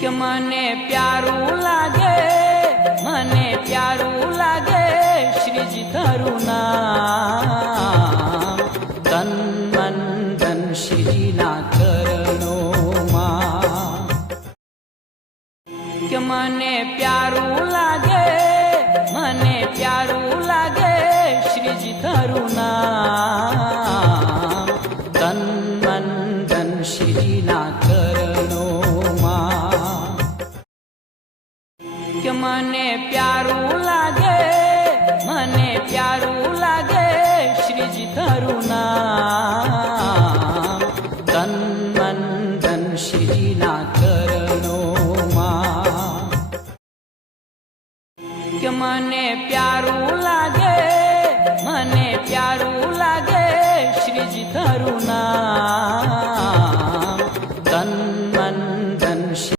કે મને પ્યારું લાગે શ્રીજી તારું નામ તન મન ધન શ્રીજીના ચરણોમાં કે મને પ્યારું લાગે શ્રીજી તારું નામ તન મન ધન શ્રીજીના ચરણોમાં કે મને પ્યારું